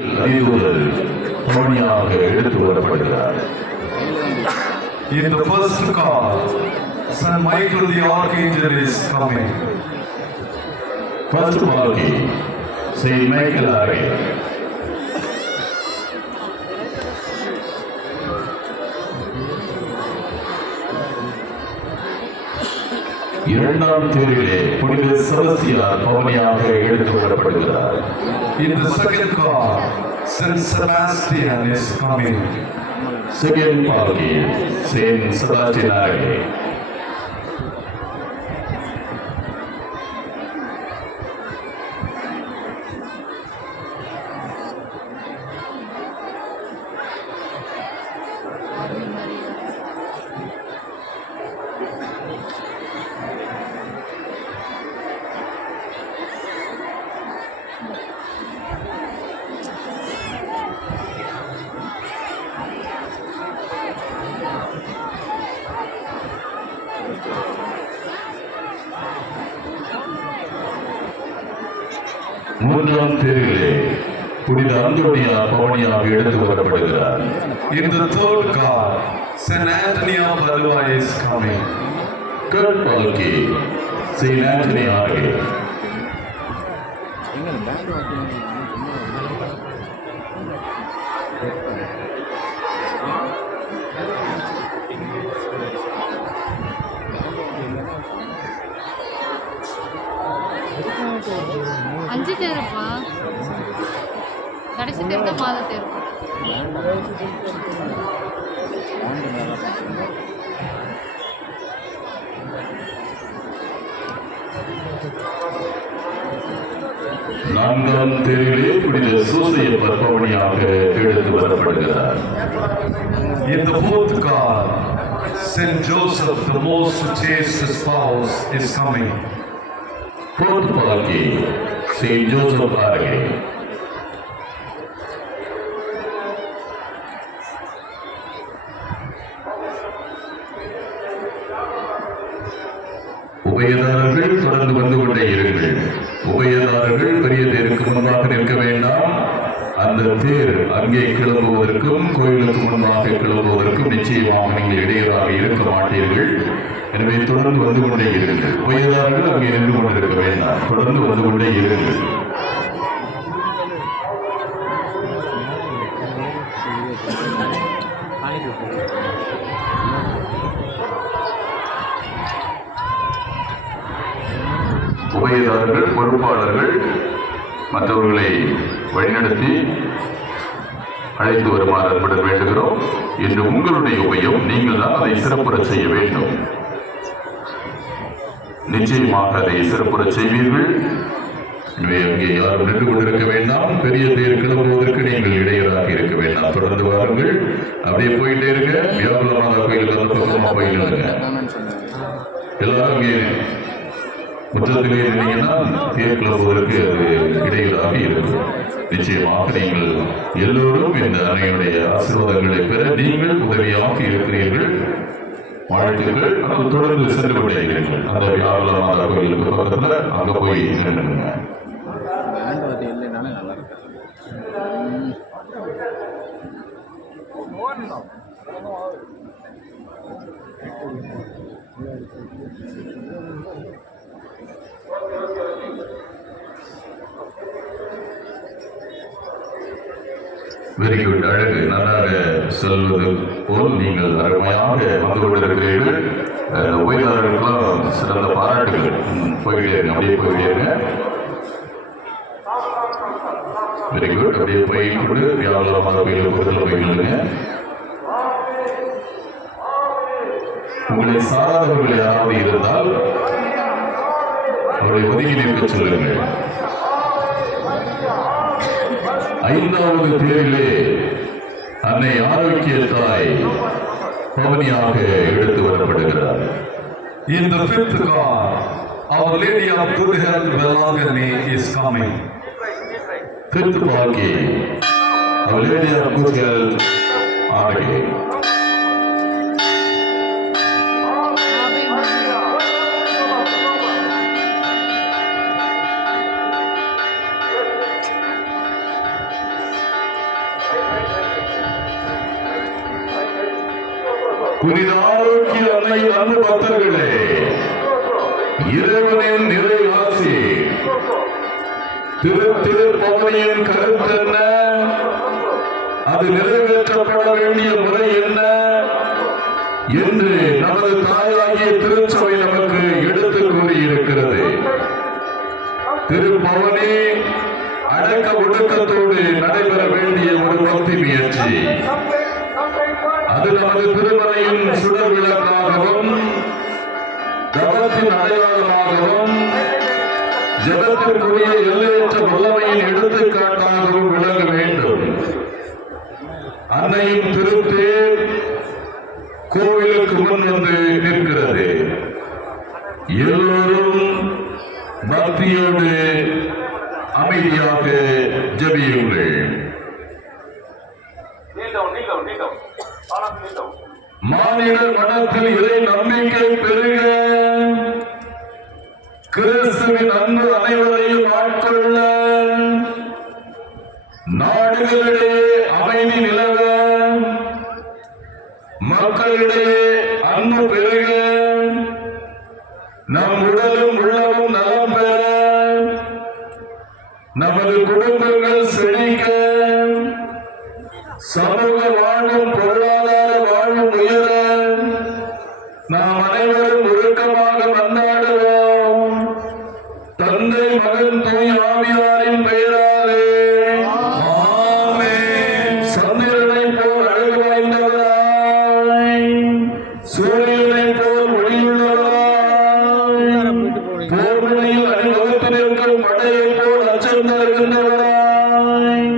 In the first car, Saint Michael the Archangel is coming. First Malki, Saint Michael Archangel. இரண்டாம் தேரிலே புனித செபஸ்தியார் பவனியாக எடுத்து வரப்படுகிறார். In the second car, Saint Sebastian is coming. Second Malki, Saint Sebastian. மூன்றாம் தேரிலே புனித அந்தோனியார் பவனியாக எடுத்து வரப்படுகிறார். In the third car, Saint Anthony of Padua is coming. Third Palki, Saint Anthony Archangel. அஞ்சு தேருப்பா கடைசி தேர் தான் மாத தேர். நான்காம் தேரிலே புனித சூசையப்பர் பவனியாக எடுத்து வரப்படுகிறார். In the fourth car, Saint Joseph, the most chaste spouse, is coming. Fourth Palki, Saint Joseph Archangel. உபயதாரர்கள் தொடர்ந்து வந்து கொண்டே இருங்கள். உபயதாரர்கள் பெரிய தேருக்கு முன்பாக நிற்க வேண்டாம். அந்த தேர் அங்கே கிளம்புவதற்கும் கோயிலுக்கு முன்பாக கிளம்புவதற்கும் நிச்சயமாக நீங்கள் இடையராக இருக்க மாட்டீர்கள். எனவே தொடர்ந்து வந்து கொண்டே இருங்கள். உபயதாரர்கள் அங்கே நின்று கொண்டிருக்க வேண்டாம். தொடர்ந்து வந்து கொண்டே இருங்கள். உபயதாரர்கள் பொறுப்பாளர்கள் மற்றவர்களை வழிநடத்தி அழைத்து வருமாறு அன்பட வேண்டுகிறோம். இன்று உங்களுடைய உபயம் நீங்கள் தான் அதை சிறப்புற செய்ய வேண்டும். நிச்சயமாக அதை சிறப்புற செய்வீர்கள். எனவே அங்கே யாரும் நின்று கொண்டிருக்க வேண்டாம். பெரிய தேர் கிளம்புவதற்கு நீங்கள் இடையராக இருக்க வேண்டாம். தொடர்ந்து வாருங்கள். அப்படியே போயிட்டே இருங்க. வியாபாரமாக கோயில் அந்த பக்கமாக போயிட்டு எல்லாரும் அங்கே முற்றத்திலே இருந்தீங்கன்னா தேர் கிளம்புவதற்கு அது இடையிலாக இருக்கும். நிச்சயமாக நீங்கள் எல்லோரும் இந்த அன்னையுடைய ஆசீர்வாதங்களை பெற நீங்கள் உதவியாக இருக்கிறீர்கள். வாழ்த்துக்கள். அது தொடர்ந்து சென்று கொண்டிருக்கிறீர்கள். அந்த வியாபாரமாக கோயிலுக்கு பக்கத்தில் அங்கே போய் நின்றுங்க. Very good. அழகு. நன்றாக சொல்வது போல் நீங்கள் அருமையாக வந்து கொண்டிருக்கிறீர்கள். உபயதாரர்களுக்கெல்லாம் சிறந்த பாராட்டுகள். போயிட்டே இருங்க. அப்படியே போயிட்டே இருங்க. Very good. அப்படியே போய்கொண்டு வியாபாரமாக பக்கத்தில் போயிடுங்க. உங்களை சாராதவர்கள் யாராவது இருந்தால் அவரை ஒதுக்கி நிற்க சொல்லுங்கள். ஐந்தாவது தேரிலே அன்னை ஆரோக்கிய தாய் பவனியாக எடுத்து வரப்படுகிறார். In the fifth car, Our Lady of Good Health Velagani is coming. Fifth Palki, Our Lady of Good Health Archangel. புனித ஆரோக்கிய அன்னையின் அன்பு பக்தர்களே, இறைவனின் நிறை ஆசி திருப்பவனியின் கருத்து என்ன, அது நிறைவேற்றப்பட வேண்டிய முறை என்ன என்று நமது தாயாகிய திருச்சபை நமக்கு எடுத்துக் கூறியிருக்கிறது. திருப்பவனி அடக்க ஒடுக்கத்தோடு நடைபெற வேண்டிய ஒரு பக்தி முயற்சி. அது நமது திருமலையின் சுடர் விளக்காகவும் தவத்தின் அடையாளமாகவும் ஜெபத்திற்குரிய எல்லையற்ற வல்லமையின் எடுத்துக்காட்டாகவும் விளங்க வேண்டும். அன்னையின் திருத்தேர் கோவிலுக்கு முன் வந்து நிற்கிறது. எல்லோரும் பக்தியோடு அமைதியாக ஜெபியுங்கள். மாநில மனத்தில் இறை நம்பிக்கை பெருக, கிறிஸ்துவின் அன்பு அனைவரையும் ஆட்கொள்ள, நாடுகளிடையே அமைதி நிலவ, மக்களிடையே அன்பு பெருக, நம் உடலும் உள்ளமும் நலம் பெற, நமது குடும்பங்கள் செழிக்க, சமூக வாழ்வும் பொருளாதார வாழ்வும் உயர நாம் அனைவரும் ஒழுக்கமாக மன்றாடுவோம். தந்தை, மகன், தூய ஆவியாரின் பெயராலே ஆமென். சந்திரனை போல் அழகு வாய்ந்தவராய், சூரியனை போல் ஒளியுள்ளவராய், போர்முனையில் அணிவகுத்து நிற்கும் படையை போல் அச்சம் தருகின்றவராய்,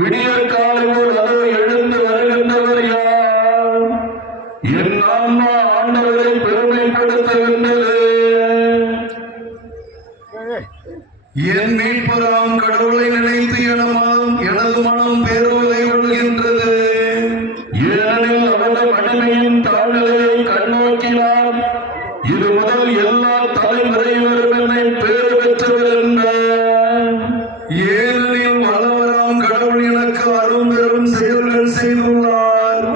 விடியற் காலை போல் அதோ எழுந்து வருகின்றவர் யார்? என் ஆன்மா ஆண்டவரை பெருமைப்படுத்துகின்றது. என் மீட்பராம் கடவுளை நினைத்து எனது மனம் பேருவதை கொள்கின்றது. ஏனெனில் அவரது அடிமையின் தாழ்நிலையை கண்ணோக்கினார். இது முதல் எல்லா தலைமுறையினரும் என்னை பேறு பெற்றவர் என்றார். ஏனெனில் வல்லவராம் கடவுள் எனக்கு அரும் பெரும் செயல்கள் செய்துள்ளார்.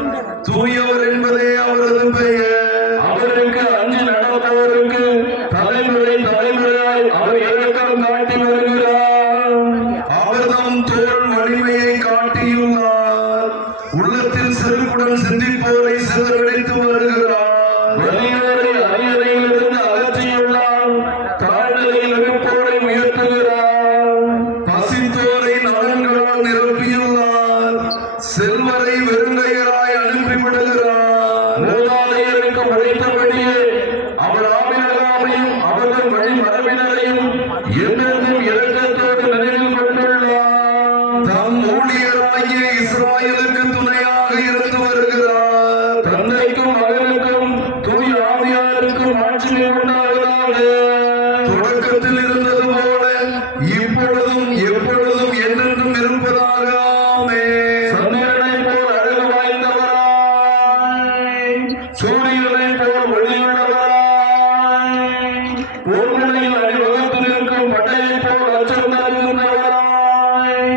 தூயவர் என்பதே அவரது பெயர். அவருக்கு அஞ்சு நடப்பவருக்கு தலைமுறை தலைமுறையாய் அவர் இரக்கம் காட்டி வருகிறார். அவர்தம் தோல் வலிமையை காட்டியுள்ளார். உள்ளத்தில் செருக்குடன் சிந்திப்போரை சிதறடித்து வருகிறார். வலியோரை அரியணையிலிருந்து அகற்றியுள்ளார். தாழ்நிலையில் இருப்போரை உயர்த்துகிறார். பசித்தோரை நலன்களால் நிரப்பியுள்ளார். செல்வரை வெறுங்கையராய் அனுப்பிவிடுகிறார். மூதாதையருக்கு உழைத்தபடியே அவர் ஆவினராமையும் அவர்கள் வழி மரபினரையும் என்றென்றும் இரக்கத்தோடு நினைவில் கொண்டுள்ளார். தம் ஊழியராகிய இஸ்ராயலுக்கு துணையாக இருந்து வருகிறார். தந்தைக்கும் மகனுக்கும் தூய ஆவியாருக்கும் ஆட்சி உண்டாவதாக. தொடக்கத்தில் இருந்தது போல இப்பொழுதும் எப்பொழுதும் என்றென்றும் இருப்பதாக. ஆமென். சந்திரனை போல் அழகு வாய்ந்தவராய், சூரியனை போல் ஒளியுள்ளவராய், போர்முனையில் அணிவகுத்து நிற்கும் படையை போல் அச்சம் தருகின்றவராய்,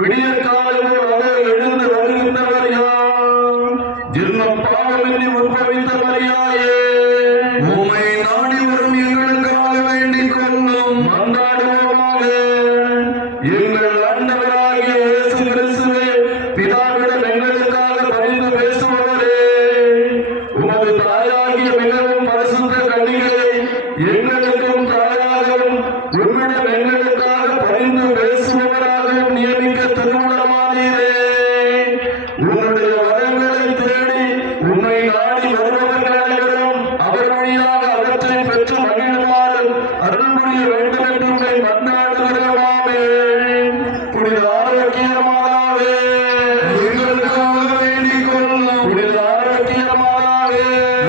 விடியற் காலை போல் அவர் எழுந்து வருகின்றவர் யார்? ஜென்மம் பாவமின்றி உற்பவித்தவர் யாரே? உம்மை நாடி வரும் எங்களுக்காக வேண்டிக் கொள்ளும். மன்றாடுவோமாக. எங்கள் ஆண்டவராகிய இயேசு கிறிஸ்துவே, பிதாவிடம் எங்களுக்காக பரிந்து பேசுபவரே, உமது தாயாகிய மிகவும் பரிசுத்த கன்னிகையை எங்களுக்கும் தாயாகவும் உம்மிடம் எங்களுக்காக பரிந்து பேசுபவராகவும் நியமிக்க திருவுளமானீரே. உன்னுடைய வரங்களை தேடி உன்னை நாடி வருபவர்கள் அனைவரும் அவர் வழியாக அவற்றை பெற்று மகிழுமாறு அருள் புரிய வேண்டும் என்று உன்னை மன்றாடுகிறோமாமே. புனித ஆரோக்கிய மாதாவே, எங்களுக்காக வேண்டிக் கொள்ளும். புனித ஆரோக்கிய மாதாவே,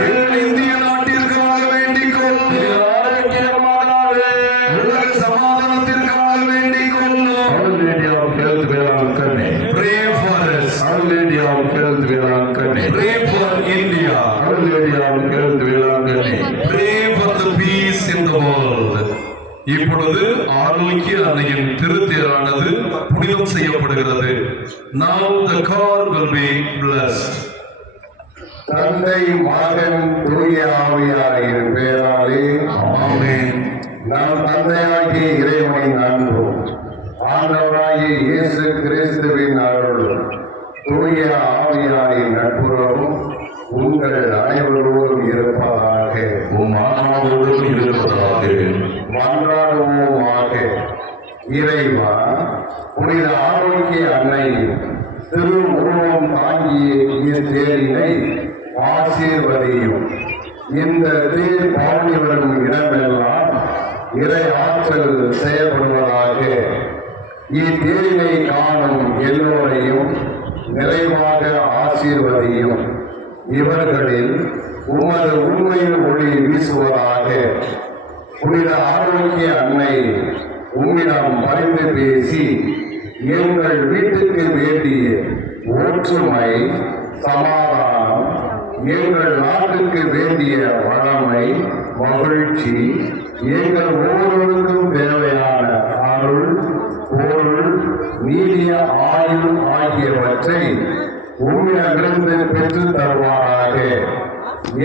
எங்கள் இந்திய நாட்டிற்காக வேண்டிக் கொள்ளும். புனித ஆரோக்கிய மாதாவே, உலக சமாதானத்திற்காக வேண்டிக் கொள்ளும். Our Lady of Health Velankanni, Pray for us. Our Lady of Health Velankanni, Pray for India. Our Lady of Health Velankanni. Pray for the peace in the world. இப்பொழுது ஆரோக்கிய அன்னையின் திருத்தேரானது புனிதம் செய்யப்படுகிறது. Now the car will be blessed. தந்தை மகன் தூய ஆவியாரின் பெயராலே ஆமென். நம் தந்தையாகிய இறைவனின் அன்பும் ஆண்டவராகிய இயேசு கிறிஸ்துவின் அருளும் தூய ஆவியாரின் நட்புறவும் உங்கள் அனைவரோடும் இருப்பதாக. உம் ஆன்மாவோடும் இருப்பதாக. மன்றாடுவோமாக. இறைவா, புனித ஆரோக்கிய அன்னையின் திரு உருவம் தாங்கிய தேரினை ஆசீர்வதியும். இந்த தேர் பாடி வரும் இடமெல்லாம் இறை ஆற்றல் செயல்படுவதாக. இத்தேரினை காணும் எல்லோரையும் நிறைவாக ஆசீர்வதியும். இவர்களில் உமது உண்மையின் ஒளி வீசுவதாக. புனித ஆரோக்கிய அன்னை, உம்மிடம் பரிந்து பேசி எங்கள் வீட்டுக்கு வேண்டிய ஒற்றுமை, சமாதானம், எங்கள் நாட்டுக்கு வேண்டிய வளமை, மகிழ்ச்சி, எங்கள் ஒவ்வொருவருக்கும் தேவையான அருள், பொருள், நீடிய ஆயுள் ஆகியவற்றை உம்மிடமிருந்து பெற்றுத் தருவாராக.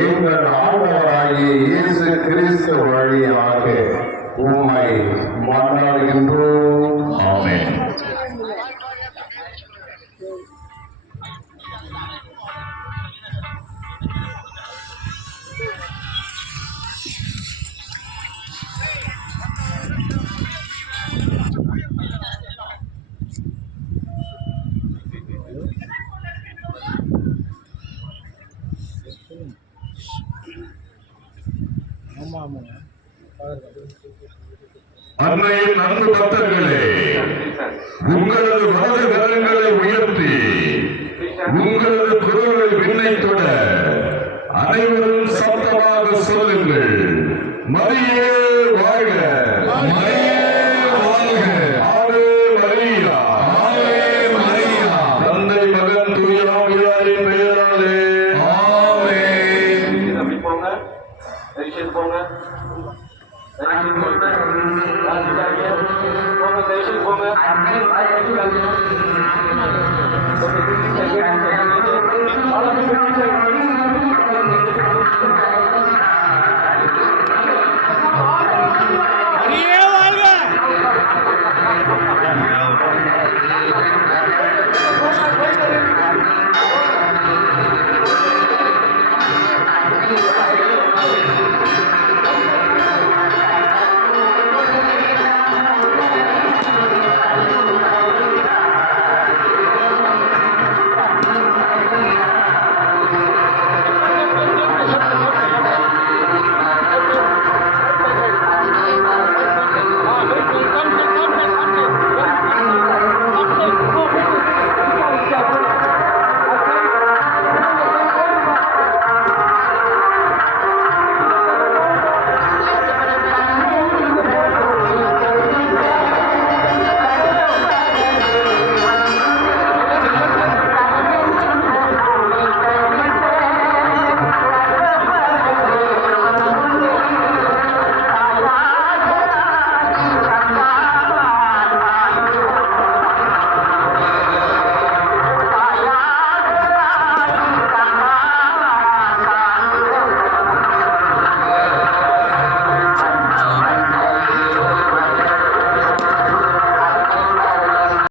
எங்கள் ஆண்டவராகிய இயேசு கிறிஸ்து வழியாக உம்மை மன்றாடுகின்றோம். ஆமென். அன்னையின் அன்பு பக்தர்களே, உங்களது வலது கரங்களை உயர்த்தி உங்கள்